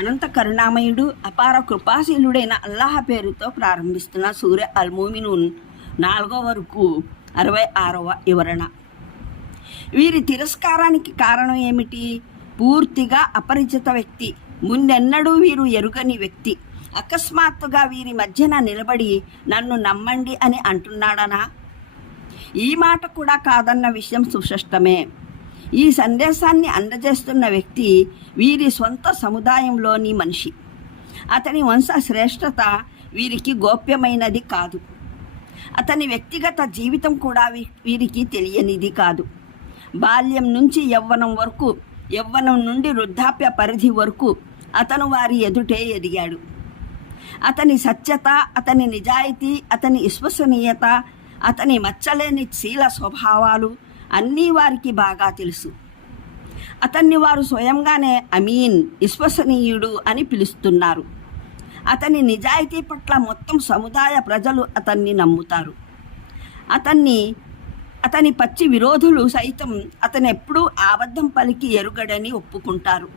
అనంత కరుణామయుడు అపార కృపాశీలుడైన అల్లాహ పేరుతో ప్రారంభిస్తున్న సూర్య అల్మోమిను నాలుగో వరకు అరవై ఆరవ వివరణ. వీరి తిరస్కారానికి కారణం ఏమిటి? పూర్తిగా అపరిచిత వ్యక్తి ముందెన్నడూ వీరు ఎరుగని వ్యక్తి అకస్మాత్తుగా వీరి మధ్యన నిలబడి నన్ను నమ్మండి అని అంటున్నాడనా? ఈ మాట కూడా కాదన్న విషయం సుస్పష్టమే ఈ సందేశాన్ని అందజేస్తున్న వ్యక్తి వీరి సొంత సముదాయంలోని మనిషి. అతని వంశ శ్రేష్టత వీరికి గోప్యమైనది కాదు. అతని వ్యక్తిగత జీవితం కూడా వీరికి తెలియనిది కాదు. బాల్యం నుంచి యవ్వనం వరకు యవ్వనం నుండి వృద్ధాప్య పరిధి వరకు అతను వారి ఎదుటే ఎదిగాడు. అతని సత్యత అతని నిజాయితీ అతని విశ్వసనీయత అతని మచ్చలేని శీల స్వభావాలు అన్నీ వారికి బాగా తెలుసు. అతన్ని వారు స్వయంగానే అమీన్ విశ్వసనీయుడు అని పిలుస్తున్నారు. అతని నిజాయితీ పట్ల మొత్తం సముదాయ ప్రజలు అతన్ని నమ్ముతారు. అతన్ని అతని పచ్చి విరోధులు సైతం అతను ఎప్పుడూ అబద్ధం పలికి ఎరుగడని ఒప్పుకుంటారు.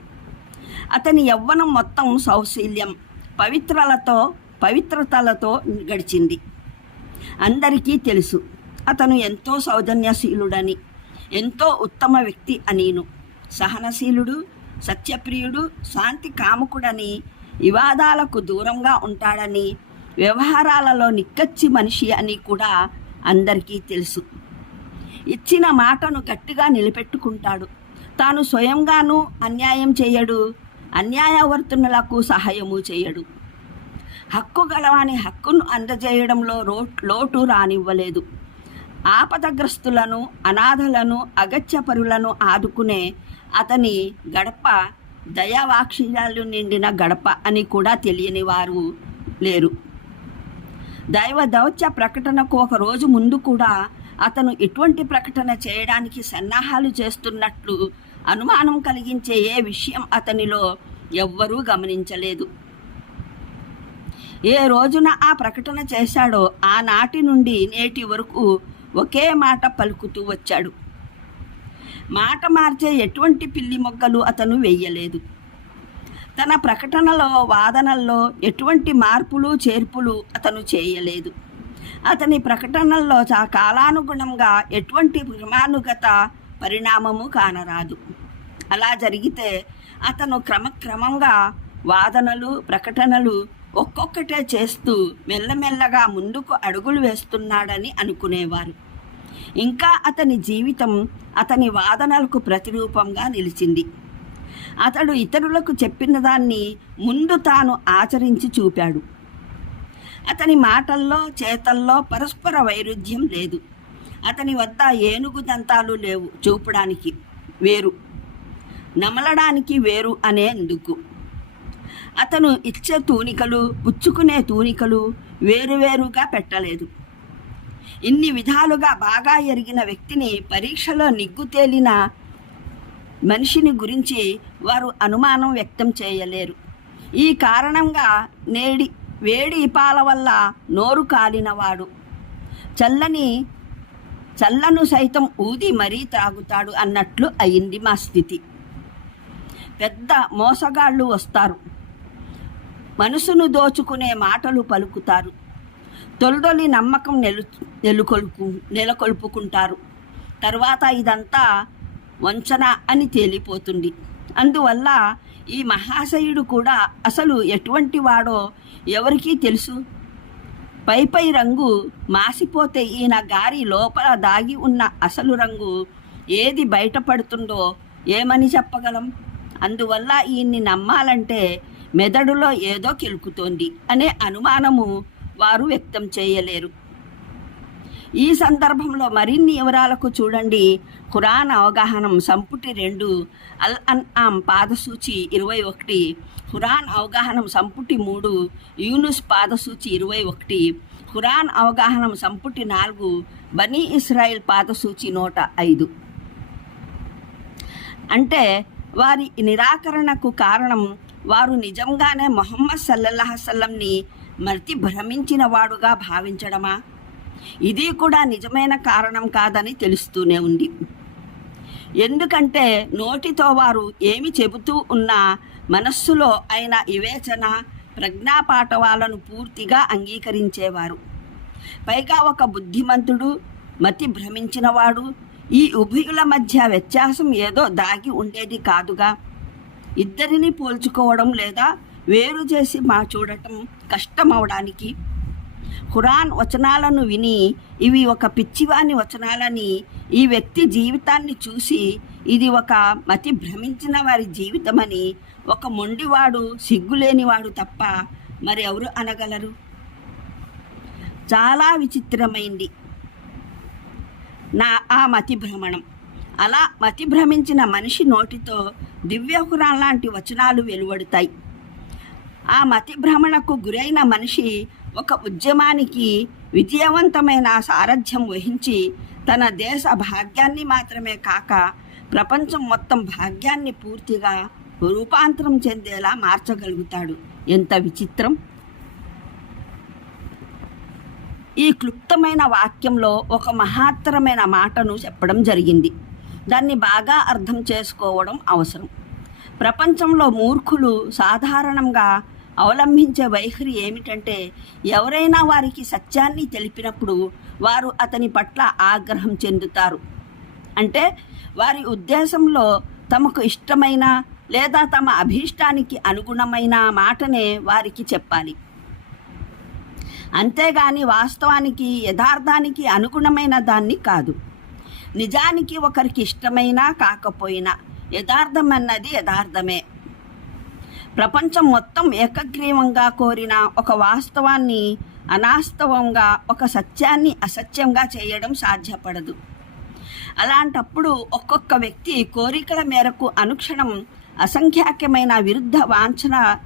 అతని యవ్వనం మొత్తం సౌశీల్యం పవిత్రలతో పవిత్రతలతో గడిచింది. అందరికీ తెలుసు. అతను ఎంతో సౌజన్యశీలుడని ఎంతో ఉత్తమ వ్యక్తి అనిను. సహనశీలుడు సత్యప్రియుడు శాంతి కాముకుడని వివాదాలకు దూరంగా ఉంటాడని వ్యవహారాలలో నిక్కచ్చి మనిషి అని కూడా అందరికీ తెలుసు. ఇచ్చిన మాటను గట్టిగా నిలబెట్టుకుంటాడు. తాను స్వయంగానూ అన్యాయం చేయడు అన్యాయవర్తనులకు సహాయము చేయడు. హక్కు గలవాని హక్కును అందజేయడంలో లోటు రానివ్వలేదు. ఆపదగ్రస్తులను అనాథలను అగత్యపరులను ఆదుకునే అతని గడప దయావాక్షిణ్యాలు నిండిన గడప అని కూడా తెలియని వారు లేరు. దైవ దౌత్య ప్రకటనకు ఒక రోజు ముందు కూడా అతను ఇటువంటి ప్రకటన చేయడానికి సన్నాహాలు చేస్తున్నట్లు అనుమానం కలిగించే ఏ విషయం అతనిలో ఎవ్వరూ గమనించలేదు. ఏ రోజున ఆ ప్రకటన చేశాడో ఆనాటి నుండి నేటి వరకు ఒకే మాట పలుకుతూ వచ్చాడు. మాట మార్చే ఎటువంటి పిల్లి మొగ్గలు అతను వేయలేదు. తన ప్రకటనలో వాదనల్లో ఎటువంటి మార్పులు చేర్పులు అతను చేయలేదు. అతని ప్రకటనల్లో చా కాలానుగుణంగా ఎటువంటి క్రమానుగత పరిణామము కానరాదు. అలా జరిగితే అతను క్రమక్రమంగా వాదనలు ప్రకటనలు ఒక్కొక్కటే చేస్తూ మెల్లమెల్లగా ముందుకు అడుగులు వేస్తున్నాడని అనుకునేవారు. ఇంకా అతని జీవితం అతని వాదనలకు ప్రతిరూపంగా నిలిచింది. అతడు ఇతరులకు చెప్పిన దాన్ని ముందు తాను ఆచరించి చూపాడు. అతని మాటల్లో చేతల్లో పరస్పర వైరుధ్యం లేదు. అతని వద్ద ఏనుగు దంతాలు లేవు చూపడానికి వేరు. నమలడానికి వేరు అనేందుకు. అతను ఇచ్చే తూనికలు పుచ్చుకునే తూనికలు వేరువేరుగా పెట్టలేదు. ఇన్ని విధాలుగా బాగా ఎరిగిన వ్యక్తిని పరీక్షలో నిగ్గు తేలిన మనిషిని గురించి వారు అనుమానం వ్యక్తం చేయలేరు. ఈ కారణంగా నేడి వేడి పాల వల్ల నోరు కాలినవాడు. చల్లని చల్లను సైతం ఊది మరీ త్రాగుతాడు అన్నట్లు అయింది మా స్థితి. పెద్ద మోసగాళ్ళు వస్తారు. మనసును దోచుకునే మాటలు పలుకుతారు. తొలదొలి నమ్మకం నెలు నెలకొల్పు నెలకొల్పుకుంటారు. తర్వాత ఇదంతా వంచన అని తేలిపోతుంది. అందువల్ల ఈ మహాశయుడు కూడా అసలు ఎటువంటి వాడో ఎవరికీ తెలుసు? పై పై రంగు మాసిపోతే ఈయన గారి లోపల దాగి ఉన్న అసలు రంగు ఏది బయటపడుతుందో ఏమని చెప్పగలం? అందువల్ల ఈయన్ని నమ్మాలంటే మెదడులో ఏదో కెలుకుతోంది అనే అనుమానము వారు వ్యక్తం చేయలేరు. ఈ సందర్భంలో మరిన్ని వివరాలకు చూడండి. ఖురాన్ అవగాహనం సంపుటి రెండు అల్ అన్ ఆమ్ పాదసూచి ఇరవై ఒకటి ఖురాన్ అవగాహనం సంపుటి మూడు యూనుస్ పాదసూచి ఇరవై ఒకటి ఖురాన్ అవగాహనం సంపుటి నాలుగు బనీ ఇస్రాయిల్ పాదసూచి నూట ఐదు. అంటే వారి నిరాకరణకు కారణం వారు నిజంగానే మొహమ్మద్ సల్లల్లాహసల్లంని మర్తి భ్రమించిన వాడుగా భావించడమా? ఇది కూడా నిజమైన కారణం కాదని తెలుస్తూనే ఉంది. ఎందుకంటే నోటితో వారు ఏమి చెబుతూ ఉన్నా మనస్సులో ఆయన వివేచన ప్రజ్ఞాపాఠవాలను పూర్తిగా అంగీకరించేవారు. పైగా ఒక బుద్ధిమంతుడు మతి భ్రమించినవాడు ఈ ఉభయుల మధ్య వ్యత్యాసం ఏదో దాగి ఉండేది కాదుగా. ఇద్దరిని పోల్చుకోవడం లేదా వేరు చేసి మా చూడటం కష్టమవడానికి ఖురాన్ వచనాలను విని ఇవి ఒక పిచ్చివాని వచనాలని ఈ వ్యక్తి జీవితాన్ని చూసి ఇది ఒక మతి భ్రమించిన వారి జీవితమని ఒక మొండివాడు సిగ్గులేనివాడు తప్ప మరి ఎవరు అనగలరు? చాలా విచిత్రమైంది. నా ఆ మతి భ్రమణం. అలా మతి భ్రమించిన మనిషి నోటితో దివ్యహురాన్ లాంటి వచనాలు వెలువడతాయి. ఆ మతి భ్రమణకు గురైన మనిషి ఒక ఉద్యమానికి విజయవంతమైన సారథ్యం వహించి తన దేశ భాగ్యాన్ని మాత్రమే కాక ప్రపంచం మొత్తం భాగ్యాన్ని పూర్తిగా రూపాంతరం చెందేలా మార్చగలుగుతాడు. ఎంత విచిత్రం! ఈ క్లుప్తమైన వాక్యంలో ఒక మహత్తరమైన మాటను చెప్పడం జరిగింది. దాన్ని బాగా అర్థం చేసుకోవడం అవసరం. ప్రపంచంలో మూర్ఖులు సాధారణంగా అవలంబించే వైఖరి ఏమిటంటే ఎవరైనా వారికి సత్యాన్ని తెలిపినప్పుడు వారు అతని పట్ల ఆగ్రహం చెందుతారు. అంటే వారి ఉద్దేశంలో తమకు ఇష్టమైన లేదా తమ అభీష్టానికి అనుగుణమైన మాటనే వారికి చెప్పాలి. అంతేగాని వాస్తవానికి యథార్థానికి అనుగుణమైన దాన్ని కాదు. నిజానికి ఒకరికి ఇష్టమైనా కాకపోయినా యథార్థమన్నది యథార్థమే. ప్రపంచం మొత్తం ఏకగ్రీవంగా కోరిన ఒక వాస్తవాన్ని అనాస్తవంగా ఒక సత్యాన్ని అసత్యంగా చేయడం సాధ్యపడదు. అలాంటప్పుడు ఒక్కొక్క వ్యక్తి కోరికల మేరకు అనుక్షణం అసంఖ్యాకమైన విరుద్ధ వాంఛన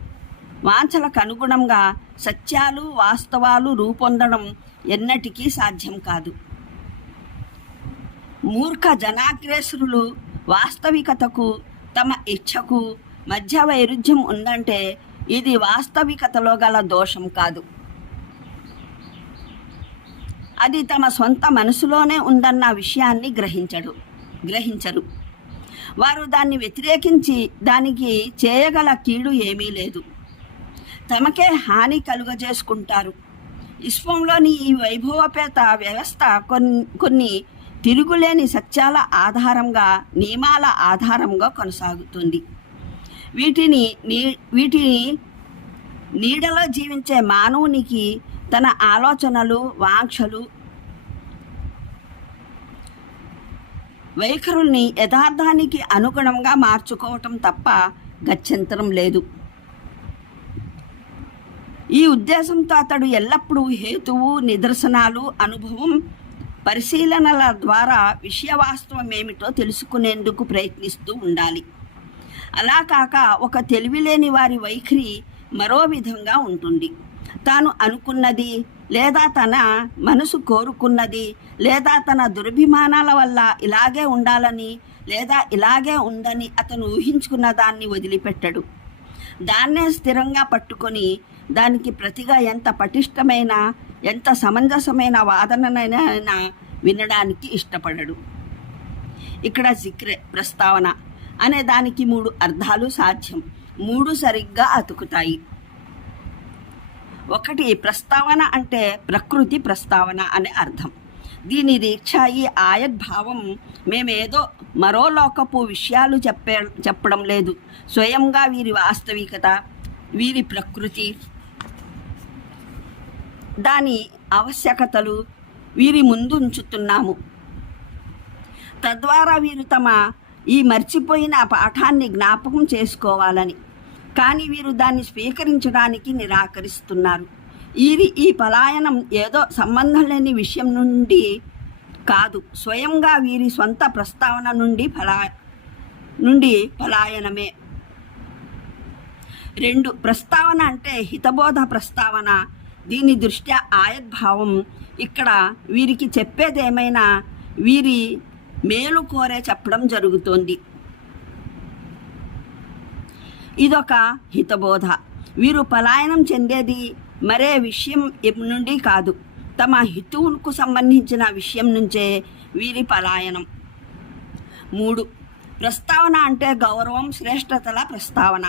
వాంఛలకు అనుగుణంగా సత్యాలు వాస్తవాలు రూపొందడం ఎన్నటికీ సాధ్యం కాదు. మూర్ఖ జనాగ్రేసురులు వాస్తవికతకు తమ ఇచ్ఛకు మధ్య వైరుధ్యం ఉందంటే ఇది వాస్తవికతలో గల దోషం కాదు. అది తమ సొంత మనసులోనే ఉందన్న విషయాన్ని గ్రహించడు గ్రహించరు. వారు దాన్ని వ్యతిరేకించి దానికి చేయగల కీడు ఏమీ లేదు. తమకే హాని కలుగజేసుకుంటారు. విశ్వంలోని ఈ వైభవపేత వ్యవస్థ కొన్ని కొన్ని తిరుగులేని సత్యాల ఆధారంగా నియమాల ఆధారంగా కొనసాగుతుంది. వీటిని నీ వీటిని నీడలో జీవించే మానవునికి తన ఆలోచనలు వాంక్షలు వైఖరుల్ని యథార్థానికి అనుగుణంగా మార్చుకోవటం తప్ప గత్యంతరం లేదు. ఈ ఉద్దేశంతో అతడు ఎల్లప్పుడూ హేతువు నిదర్శనాలు అనుభవం పరిశీలనల ద్వారా విషయవాస్తవం ఏమిటో తెలుసుకునేందుకు ప్రయత్నిస్తూ ఉండాలి. అలా కాక ఒక తెలివిలేని వారి వైఖరి మరో విధంగా ఉంటుంది. తాను అనుకున్నది లేదా తన మనసు కోరుకున్నది లేదా తన దురభిమానాల వల్ల ఇలాగే ఉండాలని లేదా ఇలాగే ఉందని అతను ఊహించుకున్న దాన్ని వదిలిపెట్టడు. దాన్నే స్థిరంగా పట్టుకొని దానికి ప్రతిగా ఎంత పటిష్టమైన ఎంత సమంజసమైన వాదననైనా వినడానికి ఇష్టపడడు. ఇక్కడ జిక్రే ప్రస్తావన అనే దానికి మూడు అర్థాలు సాధ్యం. మూడు సరిగ్గా అతుకుతాయి. ఒకటి ప్రస్తావన అంటే ప్రకృతి ప్రస్తావన అనే అర్థం. దీని దీక్ష ఈ ఆయద్భావం మేమేదో మరో లోకపు విషయాలు చెప్పే చెప్పడం లేదు. స్వయంగా వీరి వాస్తవికత వీరి ప్రకృతి దాని ఆవశ్యకతలు వీరి ముందు ఉంచుతున్నాము. తద్వారా వీరు తమ ఈ మర్చిపోయిన పాఠాన్ని జ్ఞాపకం చేసుకోవాలని కానీ వీరు దాన్ని స్వీకరించడానికి నిరాకరిస్తున్నారు. వీరి ఈ పలాయనం ఏదో సంబంధం లేని విషయం నుండి కాదు స్వయంగా వీరి సొంత ప్రస్తావన నుండి పలా నుండి పలాయనమే. రెండు ప్రస్తావన అంటే హితబోధ ప్రస్తావన దీని దృష్ట్యా ఆయద్భావం. ఇక్కడ వీరికి చెప్పేదేమైనా వీరి మేలు కోరే చెప్పడం జరుగుతోంది. ఇదొక హితబోధ. వీరు పలాయనం చెందేది మరే విషయం నుండి కాదు. తమ హితువుకు సంబంధించిన విషయం నుంచే వీరి పలాయనం. మూడు. ప్రస్తావన అంటే గౌరవం శ్రేష్టతల ప్రస్తావన.